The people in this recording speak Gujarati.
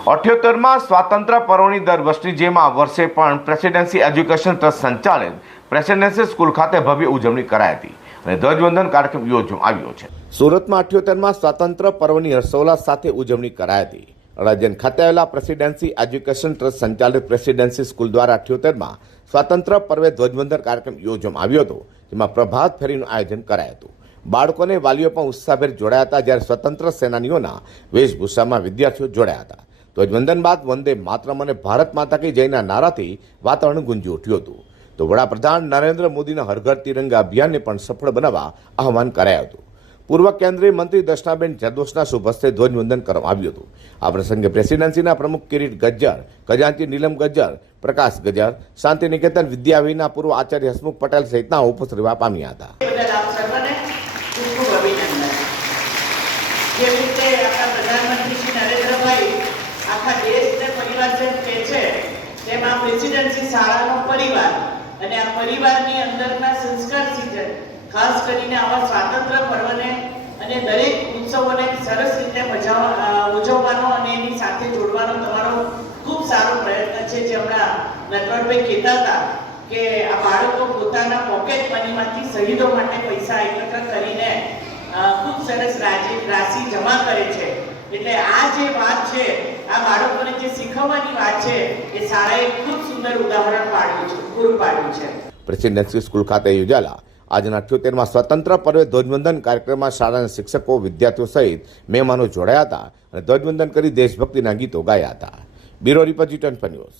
78માં સ્વાતંત્ર્ય પર્વની દર વર્ષની જેમ આ વર્ષે પણ પ્રેસિડેન્સી એજ્યુકેશન ટ્રસ્ટ સંચાલિત પ્રેસિડેન્સી સ્કૂલ ખાતે ભવ્ય ઉજવણી કરાઈ હતી અને ધ્વજવંદન કાર્યક્રમ યોજવામાં આવ્યો છે। સુરતમાં 78માં સ્વાતંત્ર્ય પર્વની હર્ષોલ્લાસ સાથે ઉજવણી કરાઈ હતી। અડાજણ ખાતે આવેલા પ્રેસિડેન્સી એજ્યુકેશન ટ્રસ્ટ સંચાલિત પ્રેસિડેન્સી સ્કૂલ દ્વારા 78માં સ્વાતંત્ર્ય પર્વે ધ્વજવંદન કાર્યક્રમ યોજવામાં આવ્યો હતો, જેમાં પ્રભાત ફેરીનું આયોજન કરાયું હતું। બાળકોને વાલીઓ પણ ઉત્સાહભેર જોડાયા હતા, જ્યારે સ્વતંત્ર સેનાનીઓના વેશભૂષામાં વિદ્યાર્થીઓ જોડાયા હતા। ધ્વજવંદન બાદ વંદે માતરમ અને ભારત માતા કી જયના નારાથી વાતાવરણ ગુંજી ઉઠ્યું હતું। તો વડાપ્રધાન નરેન્દ્ર મોદીના હર ઘર તિરંગા અભિયાનને પણ સફળ બનાવવા આહવાન કરાયું હતું। પૂર્વ કેન્દ્રીય મંત્રી દર્શનાબેન જરદોશના શુભ હસ્તે ધ્વજવંદન કરવામાં આવ્યું હતું। આ પ્રસંગે પ્રેસિડેન્સીના પ્રમુખ કિરીટ ગજ્જર, ખજાનચી નીલમ ગજ્જર, પ્રકાશ ગજ્જર, શાંતિ નિકેતન વિદ્યાવિહીના પૂર્વ આચાર્ય હસમુખ પટેલ સહિતના ઉપસ્થિત રહેવા પામ્યા હતા। આખા દેશને પરિવાર જેમ કહે છે તેમ આ પ્રેસિડેન્સી શાળાનો પરિવાર અને આ પરિવારની અંદરના સંસ્કાર સિંચન, ખાસ કરીને આવા સ્વાતંત્ર્ય પર્વને અને દરેક ઉત્સવોને સરસ રીતે ઉજવવાનો અને એની સાથે જોડવાનો તમારો ખૂબ સારો પ્રયત્ન છે। જે હમણાં નટવરભાઈ કહેતા હતા કે આ બાળકો પોતાના પોકેટ મનીમાંથી શહીદો માટે પૈસા એકત્ર કરીને ખૂબ સરસ રાશિ જમા કરે છે। એટલે આ જે વાત છે, આ બાળકોને જે શીખવવાની વાત છે, એ શાળાએ ખૂબ સુંદર ઉદાહરણ પૂરું પાડ્યું છે। પ્રેસિડેન્સી સ્કૂલ ખાતે યોજાયેલા આજના 78માં સ્વતંત્ર પર્વે ધ્વજવંદન કાર્યક્રમમાં શાળાના શિક્ષકો, વિદ્યાર્થીઓ સહિત મહેમાનો જોડાયા હતા અને ધ્વજવંદન કરી દેશભક્તિના ગીતો ગાયા હતા। બ્યુરો રિપોર્ટ, જી24 ન્યૂઝ।